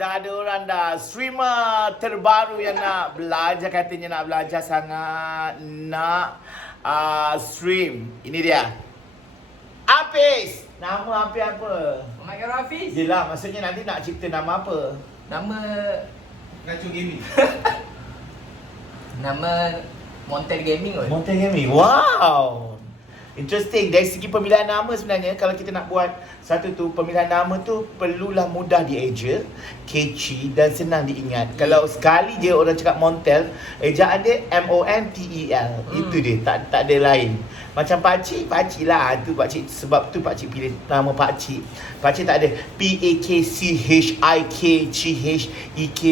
dah ada orang dah. Streamer terbaru yang nak belajar, katanya nak belajar sangat. Nak stream. Ini dia. Hafiz. Nama Hafiz apa? Muhammad Hafiz. Yelah, maksudnya nanti nak cipta nama apa? Nama Kacau gaming. Nama Montel Gaming kot. Montel Gaming. Wow. Interesting. Dari segi pemilihan nama sebenarnya, kalau kita nak buat satu tu, pemilihan nama tu perlulah mudah dieja, catchy dan senang diingat. Kalau sekali je orang cakap Montel, ejaan dia M-O-N-T-E-L. Itu dia, tak ada lain. Macam pakcik, pakcik lah. Tu pakcik, sebab tu pakcik pilih nama pakcik. Pakcik tak ada P-A-K-C-H-I-K-C-H-E-K.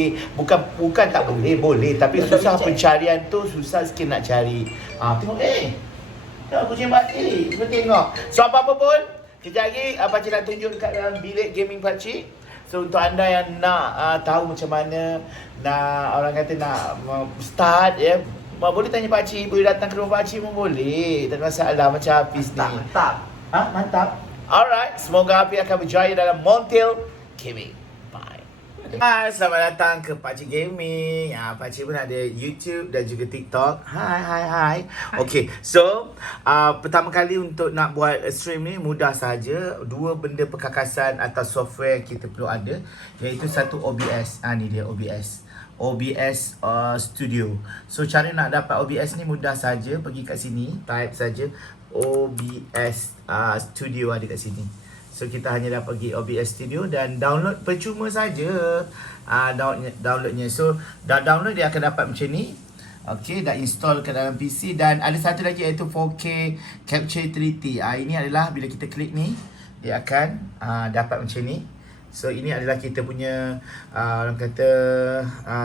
Bukan tak boleh, boleh. Tapi susah pencarian tu, susah sikit nak cari. Tengok tak kucing pakcik, cuba tengok. So apa-apa pun, kejap lagi pakcik nak tunjuk dekat dalam bilik gaming pakcik. So untuk anda yang nak tahu macam mana nak, orang kata nak start ya, boleh tanya pakcik, boleh datang ke rumah pakcik pun boleh. Tak ada masalah macam Hafiz ni. Mantap. Mantap. Alright, semoga Hafiz akan berjaya dalam Montel Gaming. Bye. Hai, selamat datang ke Pakcik Gaming. Pakcik pun ada YouTube dan juga TikTok. Hai. Okay, so pertama kali untuk nak buat stream ni mudah saja. Dua benda perkakasan atau software kita perlu ada, iaitu satu OBS. Ni dia OBS. OBS Studio. So cara nak dapat OBS ni mudah saja. Pergi kat sini, type saja OBS Studio, ada kat sini. So kita hanya dapat pergi OBS Studio dan download percuma saja. Downloadnya. So dah download, dia akan dapat macam ni. Okay, dah install ke dalam PC. Dan ada satu lagi iaitu 4K Capture 3T. Ini adalah bila kita klik ni, dia akan dapat macam ni. So ini adalah kita punya orang kata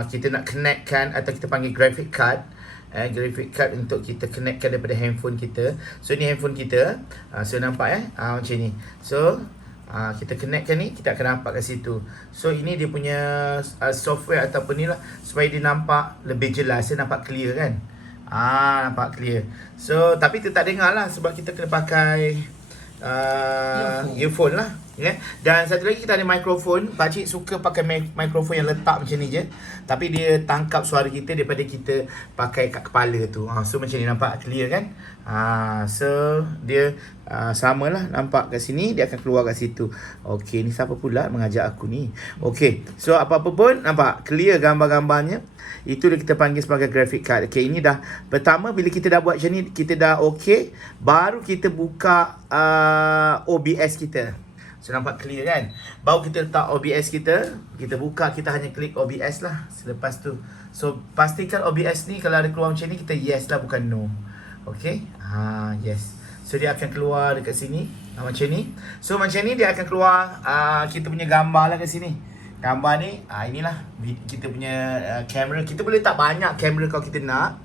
kita nak connectkan, atau kita panggil graphic card. Graphic card untuk kita connectkan daripada handphone kita. So ni handphone kita. So nampak macam ni. So kita connectkan ni, kita akan nampak kat situ. So ini dia punya software ataupun ni lah, supaya dia nampak lebih jelas. Dia nampak clear kan. Nampak clear. So tapi kita tak dengar lah, sebab kita kena pakai earphone lah. Dan satu lagi kita ada mikrofon. Pakcik suka pakai mikrofon yang letak macam ni je, tapi dia tangkap suara kita daripada kita pakai kat kepala tu. So macam ni, nampak clear kan. So dia samalah, nampak kat sini, dia akan keluar kat situ. Okay, ni siapa pula mengajak aku ni? Okay, so apa-apa pun nampak clear gambar-gambarnya. Itu dia kita panggil sebagai graphic card. Okay, ini dah pertama, bila kita dah buat macam ni, kita dah okay, baru kita buka OBS kita. So nampak clear kan. Baru kita letak OBS kita, kita buka, kita hanya klik OBS lah. Selepas tu, so pastikan OBS ni kalau ada keluar macam ni, kita yes lah, bukan no. Okay, yes. So dia akan keluar dekat sini macam ni. So macam ni dia akan keluar kita punya gambar lah kat sini. Gambar ni, inilah kita punya kamera. Kita boleh letak banyak kamera kalau kita nak.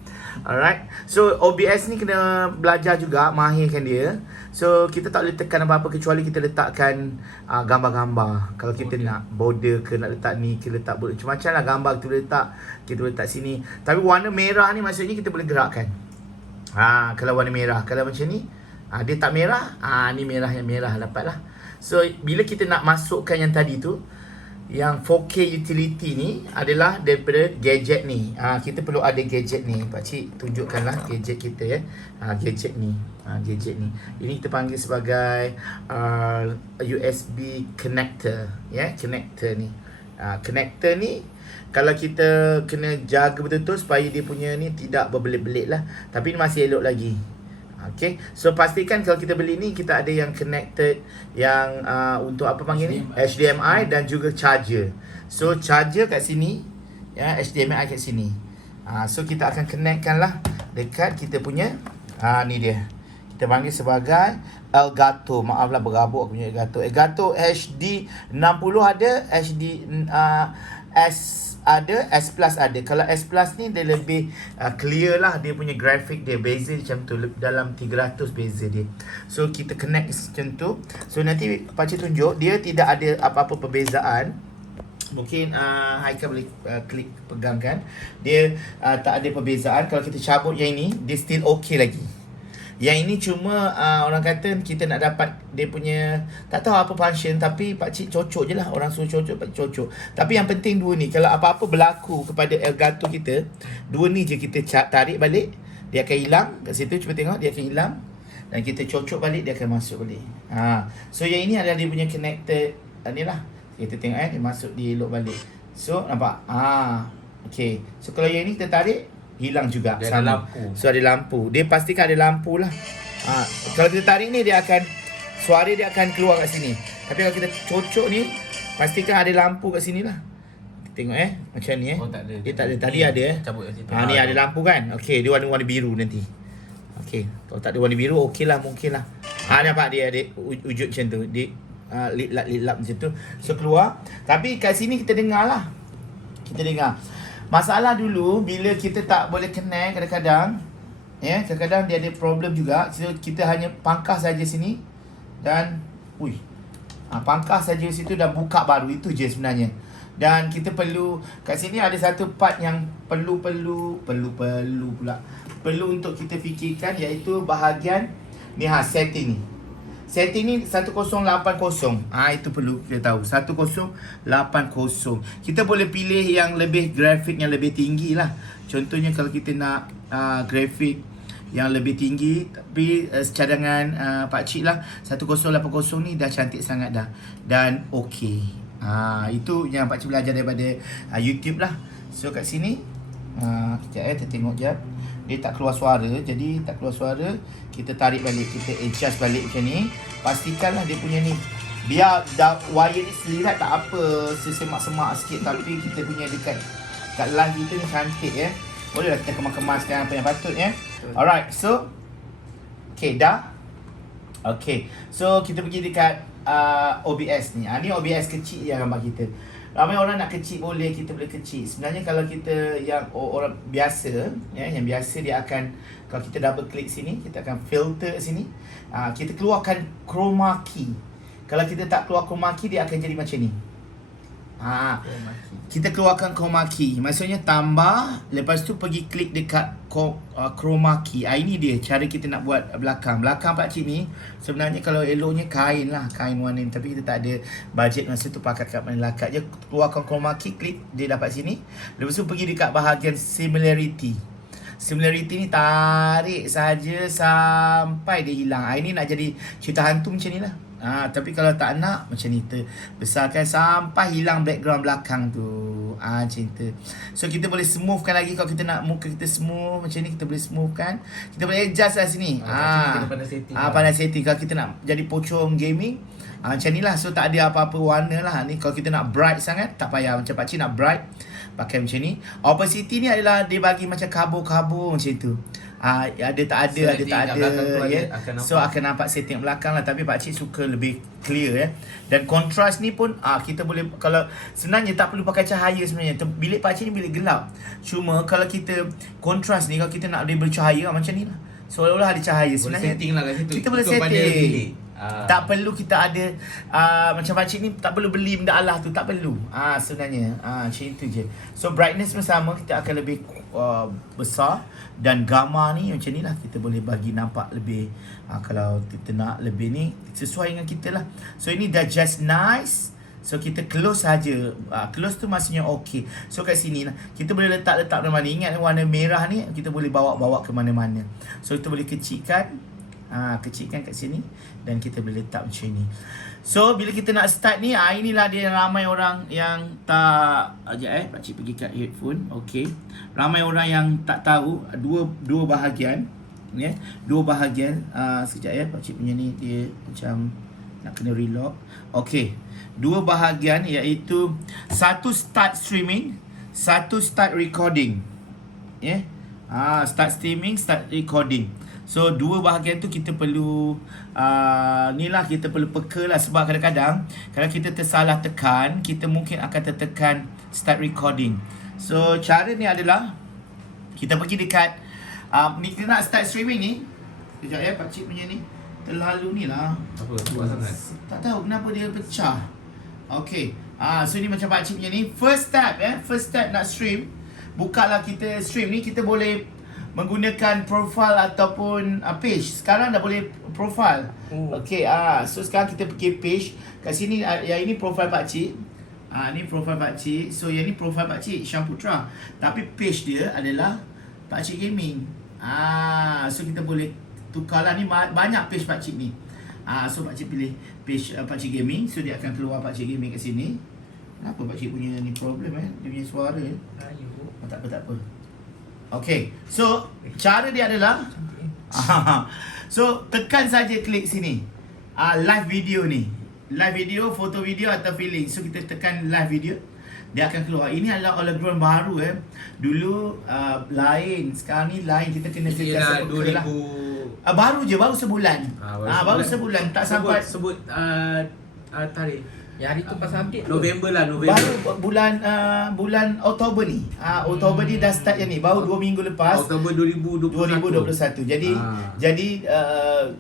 Alright. So OBS ni kena belajar juga, mahirkan dia. So kita tak boleh tekan apa-apa kecuali kita letakkan gambar-gambar. Kalau kita nak border ke, nak letak ni, kita letak border. Macam-macam lah gambar kita boleh letak. Kita boleh letak sini. Tapi warna merah ni maksudnya kita boleh gerakkan. Kalau warna merah. Kalau macam ni, dia tak merah. Ni merah, yang merah dapat lah. So bila kita nak masukkan yang tadi tu, yang 4K utility ni adalah daripada gadget ni. Kita perlu ada gadget ni. Pakcik tunjukkanlah gadget kita ya. Gadget ni. Gadget ni. Ini kita panggil sebagai USB connector ya, connector ni. Connector ni kalau kita kena jaga betul-betul supaya dia punya ni tidak berbelit-belit lah. Tapi ni masih elok lagi. Okay, so pastikan kalau kita beli ni, kita ada yang connected, yang untuk apa panggil ni, HDMI dan juga charger. So charger kat sini ya, HDMI kat sini. So kita akan connectkan lah dekat kita punya ni dia, kita panggil sebagai Elgato. Maaf lah berabuk aku punya Elgato. Elgato HD 60 ada, HD S ada, S Plus ada. Kalau S Plus ni dia lebih clear lah, dia punya grafik dia, beza macam tu, dalam 300 beza dia. So kita connect macam tu. So nanti pakcik tunjuk, dia tidak ada apa-apa perbezaan. Mungkin Haikal boleh klik pegang kan. Dia tak ada perbezaan. Kalau kita cabut yang ini, dia still okay lagi. Yang ini cuma orang kata kita nak dapat dia punya, tak tahu apa function, tapi pakcik cocok je lah. Orang suruh cocok, pakcik cocok. Tapi yang penting dua ni, kalau apa-apa berlaku kepada Elgato kita, dua ni je kita tarik balik, dia akan hilang. Kat situ cuba tengok, dia akan hilang. Dan kita cocok balik, dia akan masuk balik. So yang ini adalah dia punya connector ni lah. Kita tengok dia masuk, dia lock balik. So nampak? Okay. So kalau yang ni kita tarik, hilang juga. Dia sama. ada lampu. So ada lampu. Dia pastikan ada lampu lah. Kalau kita tarik ni, dia akan, suara dia akan keluar kat sini. Tapi kalau kita cocok ni, pastikan ada lampu kat sini lah. Tengok macam ni Oh, tak ada. Dia tak ada. Tadi ada Cabut kat situ. Ni ada lampu kan. Okay, dia warna-warna biru nanti. Okay, kalau tak ada warna biru, okey lah, mungkin lah. Nampak dia ada wujud macam tu. Dia lap macam tu. So keluar. Tapi kat sini kita dengar lah. Kita dengar. Masalah dulu bila kita tak boleh connect kadang-kadang, kadang-kadang dia ada problem juga. So kita hanya pangkas saja sini dan pangkas saja situ dan buka baru, itu je sebenarnya. Dan kita perlu kat sini ada satu part yang perlu untuk kita fikirkan, iaitu bahagian ni setting ni. Setting ni 1080. Itu perlu kita tahu. 1080. Kita boleh pilih yang lebih grafik yang lebih tinggi lah. Contohnya kalau kita nak grafik yang lebih tinggi, tapi cadangan pakcik lah 1080 ni dah cantik sangat dah. Dan okey. Itu yang pakcik belajar daripada YouTube lah. So kat sini kejap kita tengok je. Dia tak keluar suara. Jadi tak keluar suara, kita tarik balik, kita adjust balik macam ni. Pastikanlah dia punya ni, biar wire ni selirat tak apa, semak-semak sikit, tapi kita punya dekat line kita ni cantik Boleh lah kita kemas-kemaskan apa yang patut Alright, so okay, dah. Okay, so kita pergi dekat OBS ni. Ni OBS kecil yang gambar kita. Ramai orang nak kecil boleh, kita boleh kecil. Sebenarnya kalau kita yang orang biasa, yang biasa dia akan, kalau kita double klik sini, kita akan filter sini. Kita keluarkan chroma key. Kalau kita tak keluar chroma key, dia akan jadi macam ni. Kita keluarkan chroma key. Maksudnya tambah, lepas tu pergi klik dekat chroma key. Ini dia cara kita nak buat belakang. Belakang pakcik ni sebenarnya kalau eloknya kain lah, kain warna ni. Tapi kita tak ada bajet masa tu pakai kat mana lakat je. Keluarkan chroma key, klik, dia dapat sini. Lepas tu pergi dekat bahagian similarity. Similarity ni tarik saja sampai dia hilang. Ini nak jadi cerita hantu macam ni lah. Tapi kalau tak nak, macam ni, kita besarkan sampai hilang background belakang tu. Macam tu. So kita boleh smoothkan lagi. Kalau kita nak muka kita smooth macam ni, kita boleh smoothkan. Kita boleh adjust lah sini. Kita pandai setting. Pandai setting. Kalau kita nak jadi pocong gaming, macam ni lah. So tak ada apa-apa warna lah. Ni kalau kita nak bright sangat, tak payah. Macam pakcik nak bright, pakai macam ni. Opacity ni adalah dia bagi macam kabur-kabur macam tu. Ada tak ada, ada tak ada, So akan nampak setting belakang lah. Tapi pakcik suka lebih clear Dan contrast ni pun kita boleh, kalau sebenarnya tak perlu pakai cahaya sebenarnya. Bilik pakcik ni bilik gelap. Cuma kalau kita contrast ni, kalau kita nak dia bercahaya macam ni lah, seolah-olah ada cahaya sebenarnya. Setting lah kat situ. Kita boleh setting. Tak perlu kita ada macam pakcik ni tak perlu beli benda Allah tu, tak perlu. Sebenarnya macam itu je. So brightness pun sama, kita akan lebih besar. Dan gambar ni macam ni lah, kita boleh bagi nampak lebih. Kalau kita nak lebih ni, sesuai dengan kita lah. So ini dah just nice. So kita close saja. Close tu maksudnya okey. So kat sini lah, kita boleh letak-letak mana-mana. Ingat warna merah ni kita boleh bawa-bawa ke mana-mana. So kita boleh kecilkan. Kecilkan kat sini. Dan kita boleh letak macam ni. So bila kita nak start ni, inilah dia ramai orang yang tak, pakcik pergi kat headphone. Okey. Ramai orang yang tak tahu dua bahagian. Dua bahagian. Sekejap pakcik punya ni dia macam nak kena relock. Okey. Dua bahagian, iaitu satu start streaming, satu start recording. Start streaming, start recording. So dua bahagian tu kita perlu ni lah, kita perlu peka lah. Sebab kadang-kadang kalau kita tersalah tekan, kita mungkin akan tertekan start recording. So cara ni adalah kita pergi dekat ni, kita nak start streaming ni. Sekejap pakcik punya ni terlalu ni lah. Apa? Kuat sangat. Tak tahu kenapa dia pecah. Okay. So ni macam pakcik punya ni. First step nak stream. Bukalah kita stream ni, kita boleh menggunakan profile ataupun page. Sekarang dah boleh profile. Okey, so sekarang kita pergi page. Kat sini yang ini profile Pak Cik. Ni profile Pak Cik. So yang ni profile Pak Cik Syam Putra. Tapi page dia adalah Pak Cik Gaming. So kita boleh tukarlah, ni banyak page Pak Cik ni. So Pak Cik pilih page Pak Cik Gaming. So dia akan keluar Pak Cik Gaming kat sini. Kenapa Pak Cik punya ni problem dia punya suara tak apa. Okay, so cara dia adalah so tekan saja klik sini, live video ni, live video, foto video atau feeling. So kita tekan live video, dia akan keluar. Ini adalah hologram baru dulu lain, sekarang ni lain. Kita kena tekan 2000 baru sebulan. Baru sebulan tak sampai sebut tarikh. Ya hari tu pasal update November. Baru bulan Oktober ni. Oktober ni dah start yang ni. Baru 2 minggu lepas. Oktober 2021. Jadi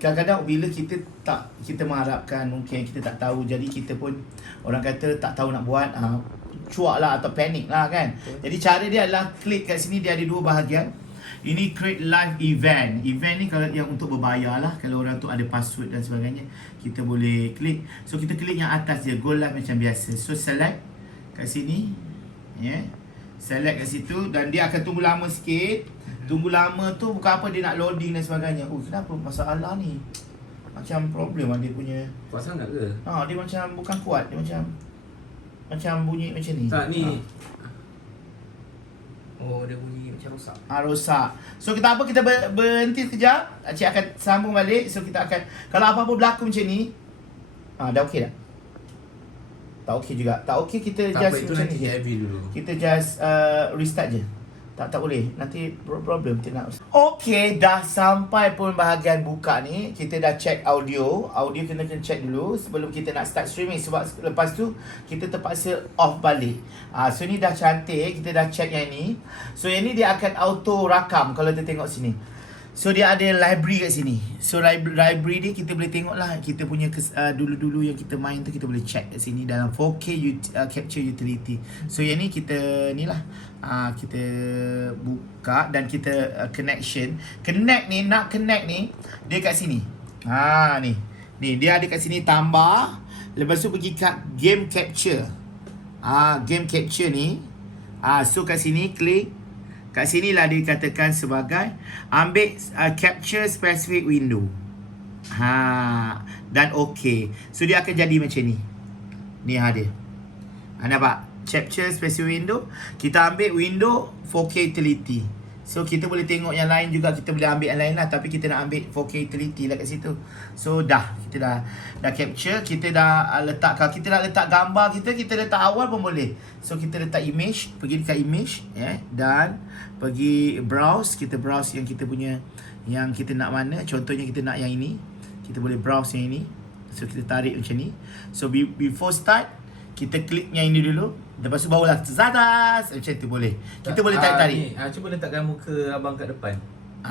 kadang-kadang bila kita mengharapkan, mungkin kita tak tahu, jadi kita pun orang kata tak tahu nak buat, cuak lah atau panik lah kan. Jadi cara dia adalah klik kat sini, dia ada 2 bahagian. Ini create live event. Event ni kalau yang untuk berbayar lah. Kalau orang tu ada password dan sebagainya, kita boleh klik. So kita klik yang atas je, go live macam biasa. So select kat sini, select kat situ, dan dia akan tunggu lama sikit. Tunggu lama tu bukan apa, dia nak loading dan sebagainya. Kenapa masalah ni? Macam problem dia punya. Kuat sangat ke? Dia macam bukan kuat, dia macam bunyi macam ni. Tak ni. dia bunyi macam rosak. Rosak. So kita berhenti sekejap. Cik akan sambung balik. So kita akan, kalau apa-apa berlaku macam ni, dah okey dah? Tak okey juga. Tak okey, kita Tak apa, just itu macam nanti ni je. heavy dulu. Kita just restart je. Tak boleh. Nanti problem kita nak. Okey, dah sampai pun bahagian buka ni. Kita dah check audio. Audio kena check dulu sebelum kita nak start streaming. Sebab lepas tu kita terpaksa off balik. So ni dah cantik. Kita dah check yang ni. So yang ni dia akan auto rakam kalau kita tengok sini. So dia ada library kat sini. So library dia kita boleh tengok lah. Kita punya dulu-dulu yang kita main tu kita boleh check kat sini dalam 4K capture utility. So yang ni kita ni lah. Kita buka dan kita connection. Nak connect ni dia kat sini. Ni dia ada kat sini tambah. Lepas tu pergi kat game capture. Game capture ni. So kat sini klik. Kat sini lah dikatakan sebagai ambil capture specific window. Dan okay. So dia akan jadi macam ni. Ni dia. Nampak? Capture specific window. Kita ambil window 4K utility. So kita boleh tengok yang lain juga. Kita boleh ambil yang lain lah. Tapi kita nak ambil 4K utility lah kat situ. So kita dah capture. Kita dah letak. Kalau kita nak letak gambar kita letak awal pun boleh. So kita letak image. Pergi dekat image. Dan pergi browse. Kita browse yang kita punya, yang kita nak mana. Contohnya kita nak yang ini. Kita boleh browse yang ini. So kita tarik macam ni. So before start, kita klik yang ini dulu. Lepas tu barulah zadas. Macam tu boleh. Kita boleh tarik-tarik. Cuba letakkan muka abang kat depan.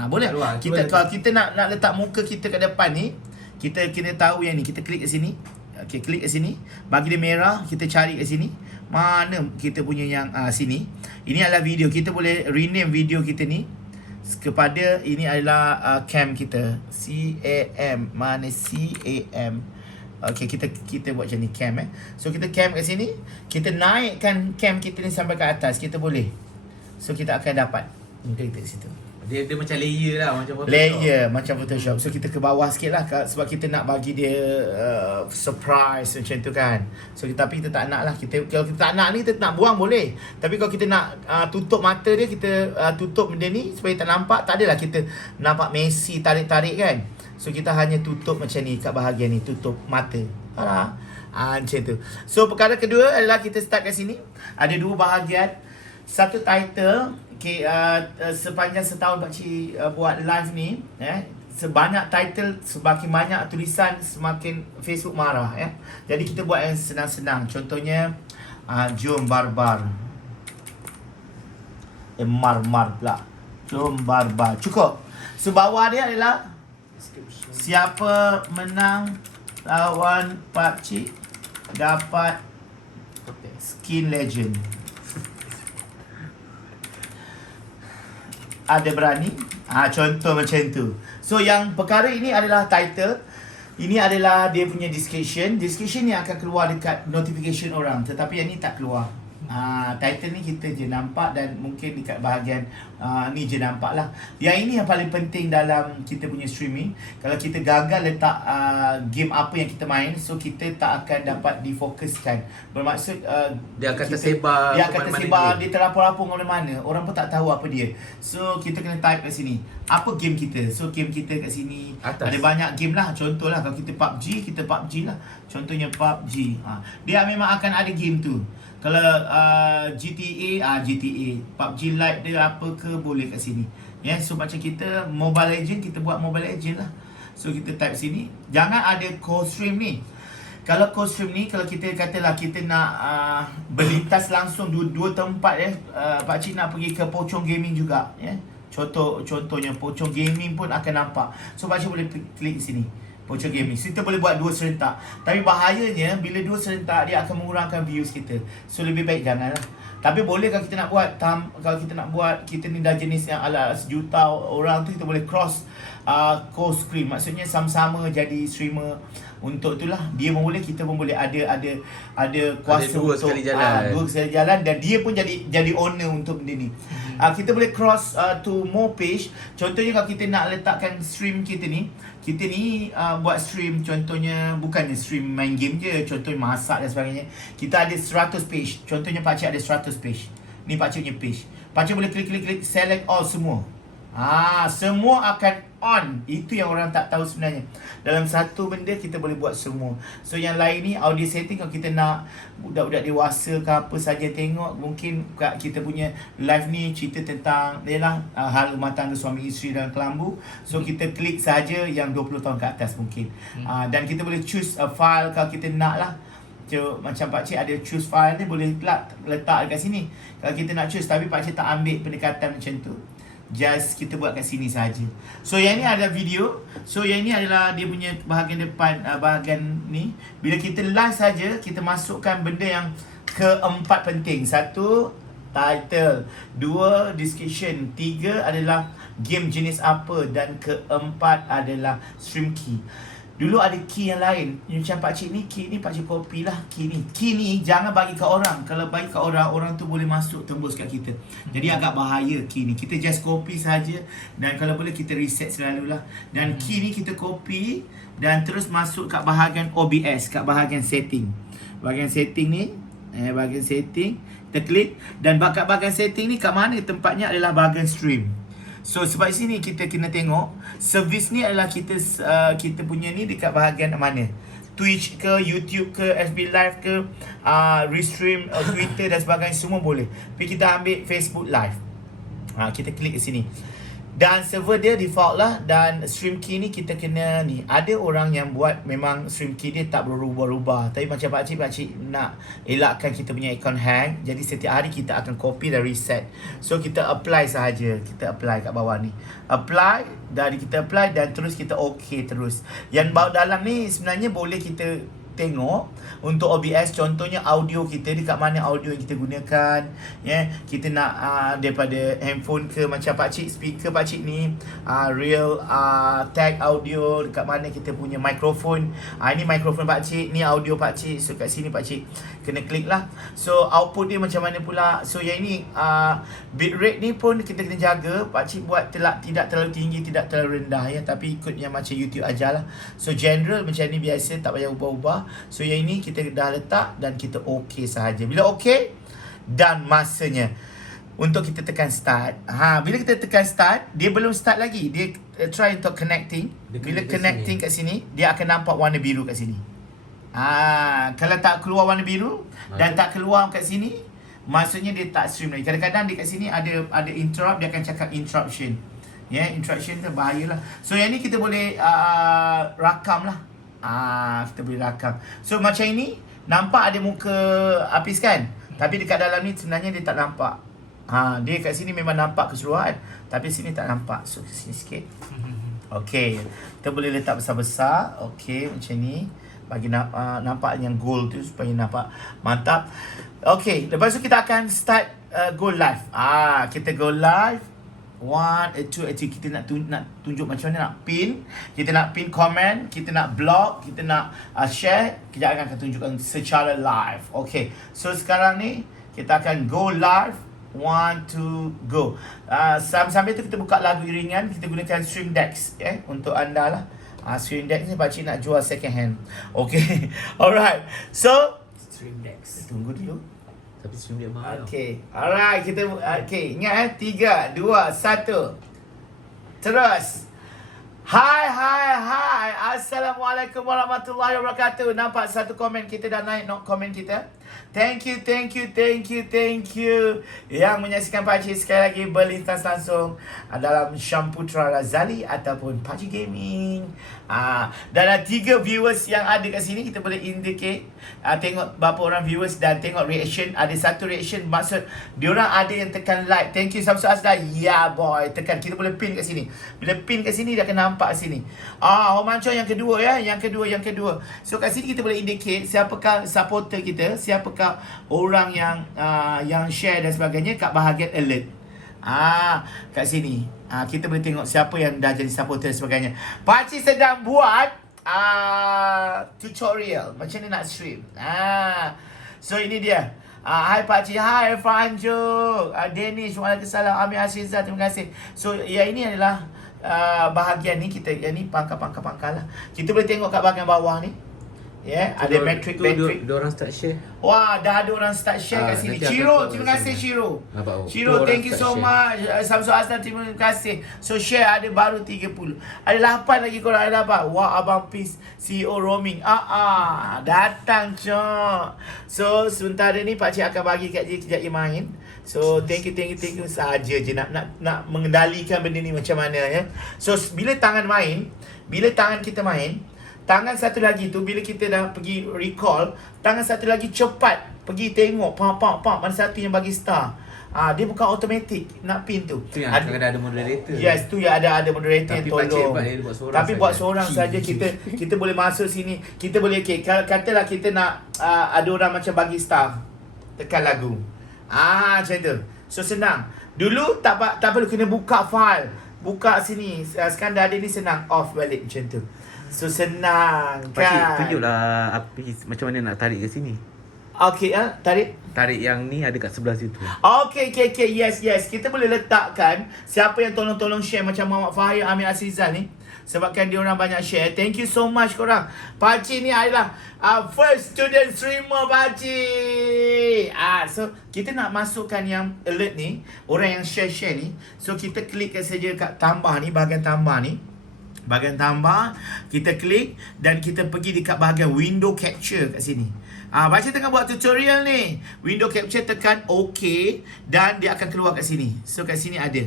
Boleh. Luar, Kalau kita nak letak muka kita kat depan ni, kita tahu yang ni. Kita klik kat sini. Okey, klik kat sini. Bagi dia merah, kita cari kat sini. Mana kita punya yang sini. Ini adalah video. Kita boleh rename video kita ni kepada, ini adalah cam kita. CAM. Mana CAM? Okay, kita buat macam ni, cam So kita cam kat sini. Kita naikkan cam kita ni sampai ke atas. Kita boleh. So kita akan dapat muka kita kat situ. Dia macam layer lah, macam Photoshop. Layer macam Photoshop. So kita ke bawah sikit lah, sebab kita nak bagi dia surprise macam tu kan. So tapi kita tak nak lah. Kalau kita tak nak ni, kita nak buang boleh. Tapi kalau kita nak tutup mata dia, kita tutup benda ni supaya tak nampak. Tak adalah kita nampak Messi tarik-tarik kan. So kita hanya tutup macam ni kat bahagian ni, tutup mata. Macam tu. So perkara kedua adalah kita start kat sini. Ada 2 bahagian. Satu title. Okay, sepanjang setahun pakcik buat live ni, sebanyak title, semakin banyak tulisan, semakin Facebook marah. Jadi kita buat yang senang-senang. Contohnya jom barbar. Mar pula. Jom barbar. Cukup. So bawah dia adalah siapa menang lawan pakcik dapat skin legend. Ada berani, Contoh macam tu. So yang perkara ini adalah title. Ini adalah dia punya description. Description ni akan keluar dekat notification orang. Tetapi yang ni tak keluar. Title ni kita je nampak dan mungkin dekat bahagian ni je nampak lah. Yang ini yang paling penting dalam kita punya streaming. Kalau kita gagal letak game apa yang kita main, so kita tak akan dapat difokuskan. Bermaksud Dia akan tersebar Dia akan ke mana-mana tersebar, game. dia terlapor-lapor mana-mana. Orang pun tak tahu apa dia. So kita kena type kat sini, apa game kita. So game kita kat sini Atas. ada banyak game lah. Contoh lah, kalau kita PUBG, kita PUBG lah. Contohnya PUBG. Dia memang akan ada game tu. Kalau GTA, PUBG Lite dia apa ke boleh kat sini. So macam kita Mobile Legend, kita buat Mobile Legend lah. So kita type sini. Jangan ada co-stream ni. Kalau co-stream ni, kalau kita katalah kita nak berlintas langsung dua tempat pakcik nak pergi ke Pocong Gaming juga contohnya Pocong Gaming pun akan nampak. So pakcik boleh klik sini Pocong Gaming. So, kita boleh buat dua serentak. Tapi bahayanya bila dua serentak dia akan mengurangkan views kita. So lebih baik janganlah. Tapi boleh kalau kita nak buat kalau kita nak buat, kita ni dah jenis yang ala sejuta orang tu, kita boleh cross co-screen. Maksudnya sama-sama jadi streamer. Untuk itulah dia pun boleh, kita pun boleh ada kuasa dua untuk sekali jalan. dua sekali jalan, dan dia pun jadi owner untuk benda ni. Kita boleh cross to more page. Contohnya kalau kita nak letakkan stream kita ni buat stream, contohnya bukannya stream main game je, contohnya masak dan sebagainya. Kita ada 100 page. Contohnya pakcik ada 100 page. Ni pakcik punya page. Pakcik boleh klik select all semua. Semua akan on. Itu yang orang tak tahu sebenarnya. Dalam satu benda kita boleh buat semua. So yang lain ni audio setting, kalau kita nak budak-budak dewasa ke apa saja tengok, mungkin kita punya live ni cerita tentang hal rumah tangga suami isteri dan kelambu. So kita klik saja yang 20 tahun ke atas mungkin. Dan kita boleh choose a file kalau kita nak lah. So, macam pakcik ada choose file ni, boleh letak dekat sini kalau kita nak choose. Tapi pakcik tak ambil pendekatan macam tu. Just kita buat kat sini saja. So yang ni ada video. So yang ni adalah dia punya bahagian depan, bahagian ni. Bila kita live saja, kita masukkan benda yang keempat penting. 1, title. 2, description. 3 adalah game jenis apa. Dan keempat adalah stream key. Dulu ada key yang lain. Macam pakcik ni, key ni pakcik copy lah. Key ni jangan bagi ke orang. Kalau bagi ke orang, orang tu boleh masuk tembus kat kita. Jadi agak bahaya key ni. Kita just copy saja. Dan kalau boleh kita reset selalulah. Dan key ni kita copy dan terus masuk kat bahagian OBS, kat bahagian setting. Bahagian setting ni, bahagian setting, kita klik. Dan kat bahagian setting ni, kat mana tempatnya adalah bahagian stream. So sebab sini kita kena tengok servis ni adalah kita punya ni dekat bahagian mana. Twitch ke, YouTube ke, FB Live ke, Restream, Twitter dan sebagainya, semua boleh. Tapi kita ambil Facebook Live. Kita klik ke sini. Dan server dia default lah. Dan stream key ni kita kena ni. Ada orang yang buat memang stream key dia tak berubah-ubah. Tapi macam pakcik nak elakkan kita punya account hang. Jadi setiap hari kita akan copy dan reset. So kita apply sahaja. Kita apply kat bawah ni. Apply. Dari kita apply dan terus kita OK terus. Yang bawah dalam ni sebenarnya boleh kita tengok untuk OBS, contohnya audio kita, dekat mana audio yang kita gunakan, kita nak daripada handphone ke, macam pakcik speaker pakcik ni real tag audio, dekat mana kita punya mikrofon. Ini mikrofon pakcik, ni audio pakcik. So kat sini pakcik kena klik lah. So output dia macam mana pula. So yang ini bitrate ni pun kita kena jaga. Pakcik buat tidak terlalu tinggi, tidak terlalu rendah tapi ikut yang macam YouTube ajalah. So general macam ni biasa, tak payah ubah-ubah. So yang ini kita dah letak dan kita OK sahaja. Bila OK dan masanya untuk kita tekan start. Bila kita tekan start, dia belum start lagi. Dia try untuk connecting. Bila connecting kat sini, dia akan nampak warna biru kat sini. Kalau tak keluar warna biru dan tak keluar kat sini, maksudnya dia tak stream lagi. Kadang-kadang dia kat sini ada interrupt, dia akan cakap interruption. Interruption tu bahayalah. So yang ni kita boleh rakam lah. Kita boleh rakam. So macam ini nampak ada muka Hafiz kan? Tapi dekat dalam ni sebenarnya dia tak nampak. Dia kat sini memang nampak keseluruhan, tapi sini tak nampak. So sini sikit. Okey. Kita boleh letak besar-besar. Okey, macam ni. Bagi nampak yang gold tu supaya nampak mantap. Okey, lepas tu kita akan start go live. Kita go live. Kita nak tunjuk macam mana nak pin. Kita nak pin komen, kita nak blog, kita nak share. Kejap akan tunjukkan secara live. Okay, so sekarang ni kita akan go live. 1, 2, go. Sambil tu kita buka lagu iringan. Kita gunakan Stream Decks untuk anda lah. Stream Decks ni pakcik nak jual second hand. Okay. Alright. So Stream Decks. tunggu dulu. Tapi stream dia mahal. Okay. Alright, ingat 3, 2, 1. Terus. Hai. Assalamualaikum warahmatullahi wabarakatuh. Nampak satu komen kita dah naik komen kita. Thank you. Yang menyaksikan pakcik sekali lagi berlintas langsung dalam Syamputra Razali ataupun Pakcik Gaming. Dan ada 3 viewers yang ada kat sini. Kita boleh indicate tengok berapa orang viewers dan tengok reaction. Ada satu reaction maksud diorang ada yang tekan like. Thank you Samsul Azda. Yeah boy, tekan. Kita boleh pin kat sini. Bila pin kat sini dia akan nampak sini. Homancho yang kedua ya. Yang kedua. So kat sini kita boleh indicate siapakah supporter kita, siapakah orang yang share dan sebagainya kat bahagian alert. Kat sini. Kita boleh tengok siapa yang dah jadi supporter dan sebagainya. Pakcik sedang buat tutorial macam ni nak stream. So ini dia. Hai pakcik, hai Franjo, Danish, waalaikumsalam, Amir Ashizah, terima kasih. So yang ini adalah bahagian ni kita, yang ni pangkal lah. Kita boleh tengok kat bahagian bawah ni. Ada metric. Diorang start share. Wah, dah ada orang start share kat sini. nanti Ciro, aku terima kasih sini. Ciro. Nampak, Ciro, tu thank orang you start so share. much. Samsul Aslan, terima kasih. So share ada baru 30. Ada 8 lagi korang ada dapat. Wah, Abang Peace, CEO roaming. Datang cok. So sebentar ni pakcik akan bagi kat dia kejap dia main. So thank you saja je nak mengendalikan benda ni macam mana ya. So bila tangan kita main, tangan satu lagi tu bila kita dah pergi recall, tangan satu lagi cepat pergi tengok pak mana satu yang bagi star. Dia bukan automatic nak pin tu. Tu yang ada moderator. Yes, tu yang ada moderator Tapi yang tolong. pakcik buat seorang Tapi saja. buat seorang saja kita boleh masuk sini. Kita boleh katalah kita nak ada orang macam bagi star. Tekan lagu. Macam tu. So senang. Dulu tak perlu kena buka file. Buka sini. Sekarang dah ada ni senang off balik macam tu. So senang Pakcik kan. tunjuklah macam mana nak tarik ke sini. Okay, tarik. Tarik yang ni ada kat sebelah situ. Okay. Yes. Kita boleh letakkan siapa yang tolong share macam Muhammad Fahir, Amir Asizal ni. Sebabkan dia orang banyak share. Thank you so much korang. Pakcik ni adalah first student streamer pakcik. So kita nak masukkan yang alert ni, orang yang share ni. So kita klikkan saja kat tambah ni, bahagian tambah ni. Bahagian tambah, kita klik dan kita pergi dekat bahagian window capture kat sini. Pakcik tengah buat tutorial ni. Window capture, tekan OK dan dia akan keluar kat sini. So kat sini ada.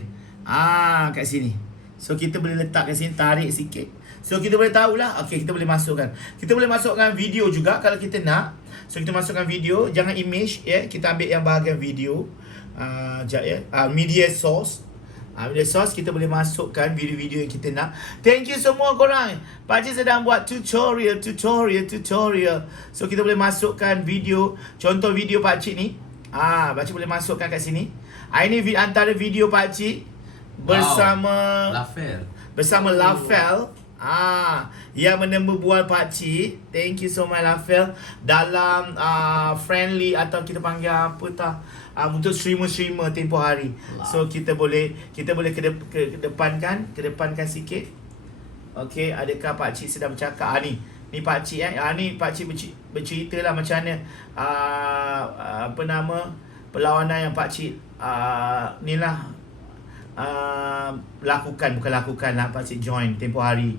Kat sini. So kita boleh letak kat sini, tarik sikit. So kita boleh tahulah. Okay, kita boleh masukkan. Kita boleh masukkan video juga kalau kita nak. So kita masukkan video, jangan image ya. Kita ambil yang bahagian video. Sekejap ya. Media source. Media source kita boleh masukkan video-video yang kita nak. Thank you semua korang. Pakcik sedang buat tutorial. So kita boleh masukkan video. Contoh video pakcik ni. Pakcik boleh masukkan kat sini. Ini antara video pakcik bersama Lafel. Yang menemu bual pakcik. Thank you so much Lafel. Dalam friendly atau kita panggil apa tak, untuk streamer tempoh hari. So kita boleh kedepankan sikit. Okay, adakah pakcik sedang bercakap? Ni pakcik ni pakcik bercerita lah macam mana perlawanan yang pakcik ni lah bukan lakukan lah, pakcik join tempoh hari.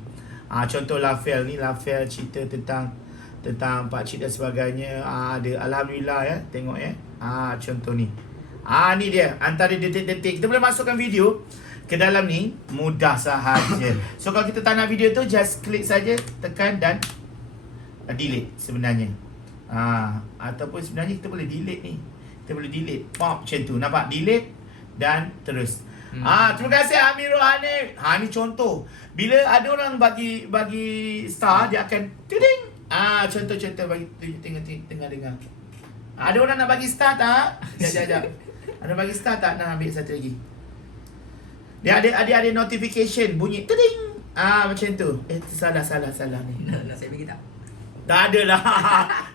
Contoh Lafel cerita tentang pakcik dan sebagainya. Ada alhamdulillah ya, tengok ya. Contoh ni. Ni dia antara detik-detik. Kita boleh masukkan video ke dalam ni, mudah sahaja. So kalau kita tak nak video tu, just klik saja, tekan dan delete sebenarnya. Ataupun sebenarnya kita boleh delete ni. Kita boleh delete. Macam tu. Nampak? Delete dan terus. Terima kasih Amir Rohani. Ni contoh. Bila ada orang bagi star, dia akan tiding. Contoh bagi tengah dengar. Ada orang nak bagi star tak? Sekejap. Ada bagi star tak? Nak ambil satu lagi. Dia ada notification bunyi teding. Macam tu. Salah ni. Nak saya bagi tak? Tak ada lah.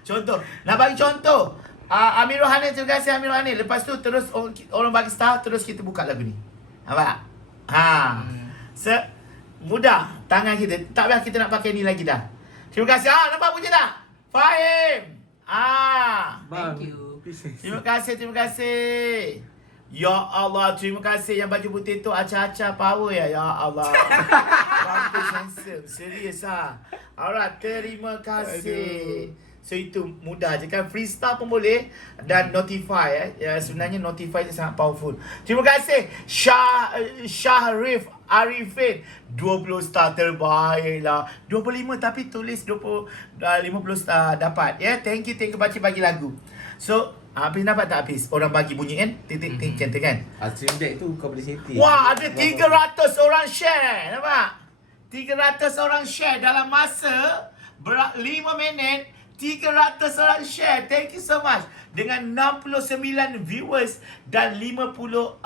Contoh. Nak bagi contoh. Amir Rohani, terima kasih Amir Rohani. Lepas tu terus orang bagi star, terus kita buka lagu ni. Nampak? Mudah tangan kita. Tak payah kita nak pakai ni lagi dah. Terima kasih. Nampak bunyi tak? Fahim. Thank you. Terima kasih. Ya Allah, terima kasih yang baju putih tu acah-acah power ya. Ya Allah. Rampus handsome. Serius Alright, terima kasih. So itu mudah je kan. Freestyle pun boleh. Dan notify sebenarnya notify tu sangat powerful. Terima kasih Syahrif Arifin 20 star terbaik lah. 25 tapi tulis 50 star dapat. Thank you bagi lagu. So Hafiz dapat tak Hafiz? Orang bagi bunyi kan? Titik macam tu kan? Stream deck tu kau boleh setting. Wah, ada 300 orang share. Nampak? 300 orang share dalam masa 5 minit. 300 orang share. Thank you so much. Dengan 69 viewers dan 54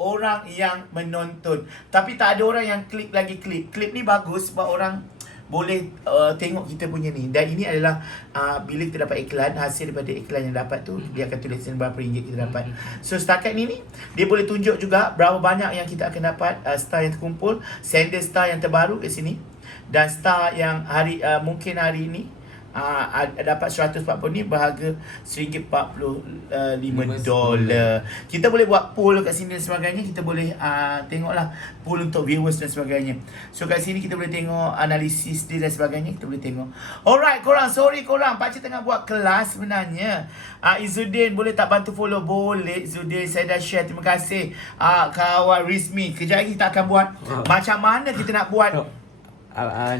orang yang menonton. Tapi tak ada orang yang klik lagi klik. Klip ni bagus sebab orang boleh tengok kita punya ni. Dan ini adalah bila kita dapat iklan, hasil daripada iklan yang dapat tu dia akan tulis berapa ringgit kita dapat. So setakat ni dia boleh tunjuk juga berapa banyak yang kita akan dapat star yang terkumpul, sender star yang terbaru kat sini, dan star yang mungkin hari ini dapat 140 ni berharga $1.45. Kita boleh buat poll kat sini dan sebagainya. Kita boleh tengoklah poll untuk viewers dan sebagainya. So kat sini kita boleh tengok analisis dia dan sebagainya. Kita boleh tengok. Alright korang, sorry korang, pakcik tengah buat kelas sebenarnya. Izzuddin boleh tak bantu follow? Boleh Izzuddin, saya dah share, terima kasih. Kawan Rizmi, kejap lagi kita akan buat macam mana kita nak buat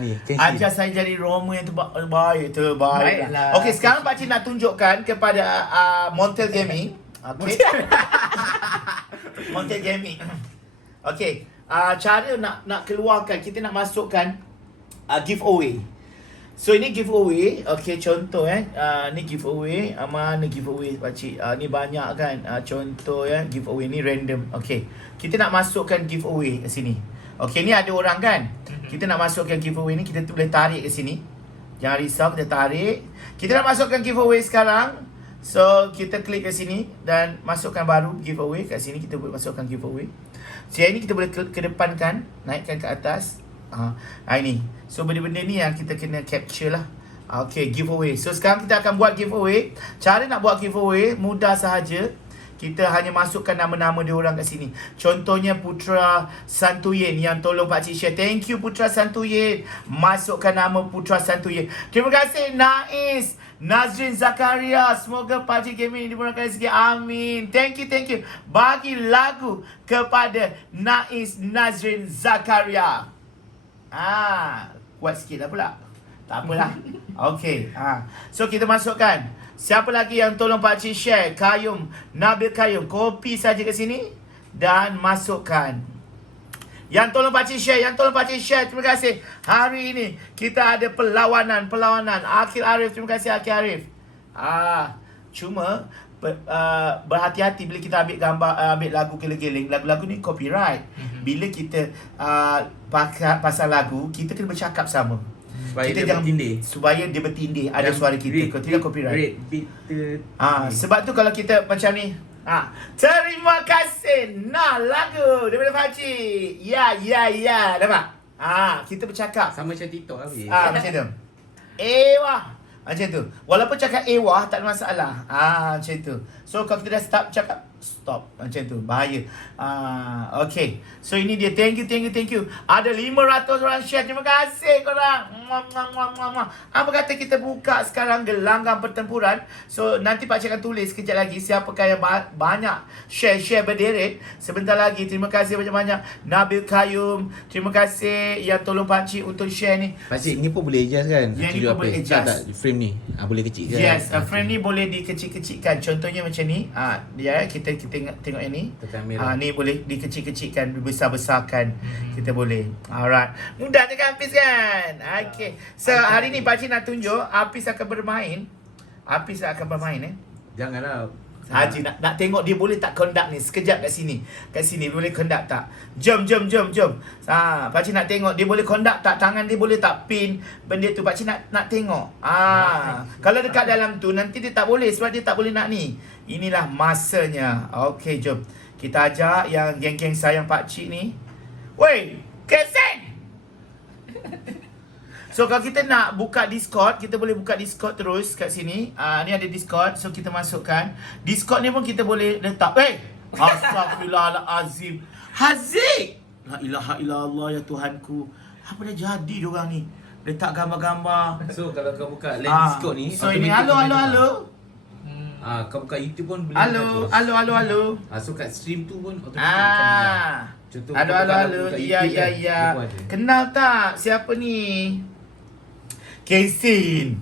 Ni ajar saya jadi Roma yang terbaik. Baiklah. Okey, sekarang pakcik nak tunjukkan kepada Montel Gaming. Okey. Montel Gaming. Okey, cara nak keluarkan, kita nak masukkan giveaway. So ini giveaway. Okey, contoh ni giveaway. Mana giveaway pakcik? Ni banyak kan. Contoh giveaway ni random. Okey. Kita nak masukkan giveaway kat sini. Okey, ni ada orang kan. Kita nak masukkan giveaway ni, kita boleh tarik ke sini. Jangan risau, kita tarik. Kita nak masukkan giveaway sekarang. So, kita klik ke sini dan masukkan baru giveaway. Kat sini kita boleh masukkan giveaway. So, yang ni kita boleh kedepankan, naikkan ke atas. Ini. So, benda-benda ni yang kita kena capture lah. Okay, giveaway. So, sekarang kita akan buat giveaway. Cara nak buat giveaway, mudah sahaja. Kita hanya masukkan nama-nama dia orang kat sini. Contohnya Putra Santuyen yang tolong pakcik share. Thank you Putra Santuyen. Masukkan nama Putra Santuyen. Terima kasih Nais Nazrin Zakaria. Semoga pakcik gaming dimurahkan rezeki. Amin. Thank you. Bagi lagu kepada Nais Nazrin Zakaria. Kuat sikit lah pula. Tak apalah. Okay. So kita masukkan. Siapa lagi yang tolong pakcik share? Kayum, Nabil Kayum. Copy saja ke sini dan masukkan. Yang tolong pakcik share, terima kasih. Hari ini kita ada perlawanan. Akhil Arif, terima kasih Akhil Arif. Cuma berhati-hati bila kita ambil gambar, ambil lagu geleng-geleng. Lagu-lagu ni copyright. Bila kita pasal lagu, kita kena bercakap sama. Supaya dia bertindih ada suara kita. Kalau tidak copyright. Sebab tu kalau kita macam ni, terima kasih. Lagu daripada pakcik. Ya. Nampak? Kita bercakap sama macam TikTok lah. macam tu. Macam tu. Walaupun cakap wah tak ada masalah. Macam tu. So kalau kita dah stop macam tu, bahaya. Okay. So ini dia. Thank you. Ada 500 orang share. Terima kasih korang. Apa kata kita buka sekarang gelanggang pertempuran. So nanti pakcik akan tulis kejap lagi siapakah yang banyak share berderet. Sebentar lagi. Terima kasih banyak-banyak Nabil Kayum. Terima kasih yang tolong pakcik untuk share ni. Pakcik ni pun boleh adjust kan? Yang ni pun boleh adjust. Tak, frame ni boleh kecil kan? Yes, frame ni boleh dikecil-kecilkan. Contohnya macam ni. Dia kita tengok yang ni. Ni boleh dikecil-kecilkan, dibesar-besarkan. Kita boleh. Alright. Mudah je kan Hafiz kan? Okay. So hari ni pakcik nak tunjuk Hafiz akan bermain. Janganlah. Haji nak tengok dia boleh tak conduct ni. Sekejap kat sini. Kat sini boleh conduct tak? Jom. Pakcik nak tengok dia boleh conduct tak? Tangan dia boleh tak pin benda tu? Pakcik nak tengok. Kalau dekat dalam tu nanti dia tak boleh sebab dia tak boleh nak ni. Inilah masanya. Okey, jom. Kita ajak yang geng-geng sayang pakcik ni. Woi, Kesen! So kalau kita nak buka Discord, kita boleh buka Discord terus kat sini. Ni ada Discord, so kita masukkan. Discord ni pun kita boleh letak. Astaghfirullahalazim. Haziq! La ilaha illallah ya Tuhanku. Apa dah jadi diorang ni? Letak gambar-gambar. So kalau kau buka live Discord ni, So ini automatic halo. kau buka YouTube pun boleh Halo. So kat stream tu pun automatic akan hilang. Contoh kau Halo. buka Ya. YouTube kan, dia pun ada. Kenal tak siapa ni? Kensin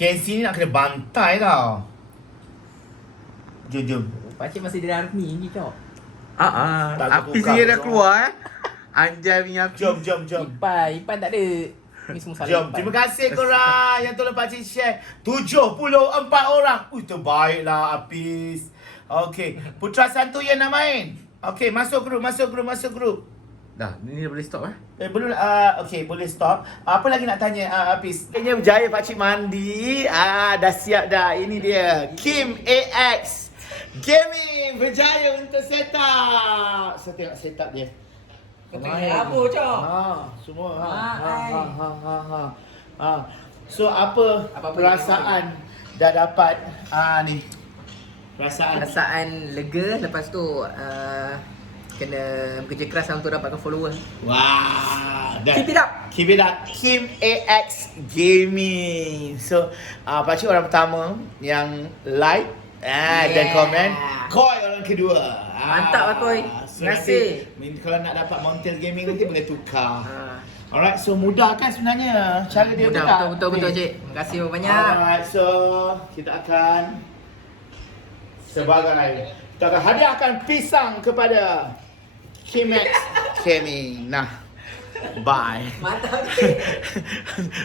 ni nak kena bantai tau. Jom. Pakcik masih di dalam ni tau. Tak Api buka, dia dah bro. keluar Anjay punya api. Jom. Ipan tak ada. Ni semua salah Jom. Ipan. Terima kasih korang yang tolong pakcik share. 74 orang. Terbaiklah Apis. Okey. Putra Santu yang nak main. Okey, masuk grup. Dah, ni dah boleh stop Belum okey, boleh stop. Apa lagi nak tanya Apis? Kayaknya berjaya pakcik mandi. Dah siap dah. Ini dia. Kim AX Gaming berjaya untuk set up. Saya tengok set up dia. Kau tengok apa, Cok? Semua. Ha. So apa Apa-apa perasaan dah dapat ni? Perasaan lega. Lepas tu kena bekerja keras untuk dapatkan follower. Wah, Keep it up. Kim AX Gaming. So pakcik orang pertama yang like dan komen. Koi orang kedua. Mantap lah, Koi. Terima kasih. Nanti, kalau nak dapat Montel Gaming nanti boleh tukar. Alright, so mudah kan sebenarnya cara dia Mudah, betul cik. Terima kasih banyak. Alright, so kita akan kita akan hadiahkan pisang kepada Kimex Gaming. Nah, bye. Mantap cik.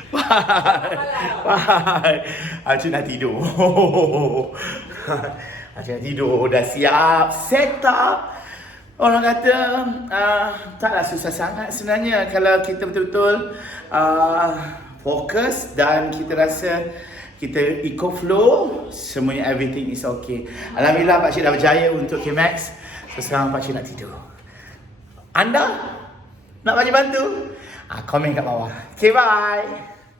Bye. Acik nak tidur. Acik nak tidur. Dah siap. Set up. Orang kata taklah susah sangat sebenarnya kalau kita betul-betul fokus dan kita rasa kita eco flow, semuanya everything is okay. Alhamdulillah pakcik dah berjaya untuk Kimex. So sekarang pakcik nak tidur. Anda nak pakcik bantu? Komen kat bawah. Okay, bye.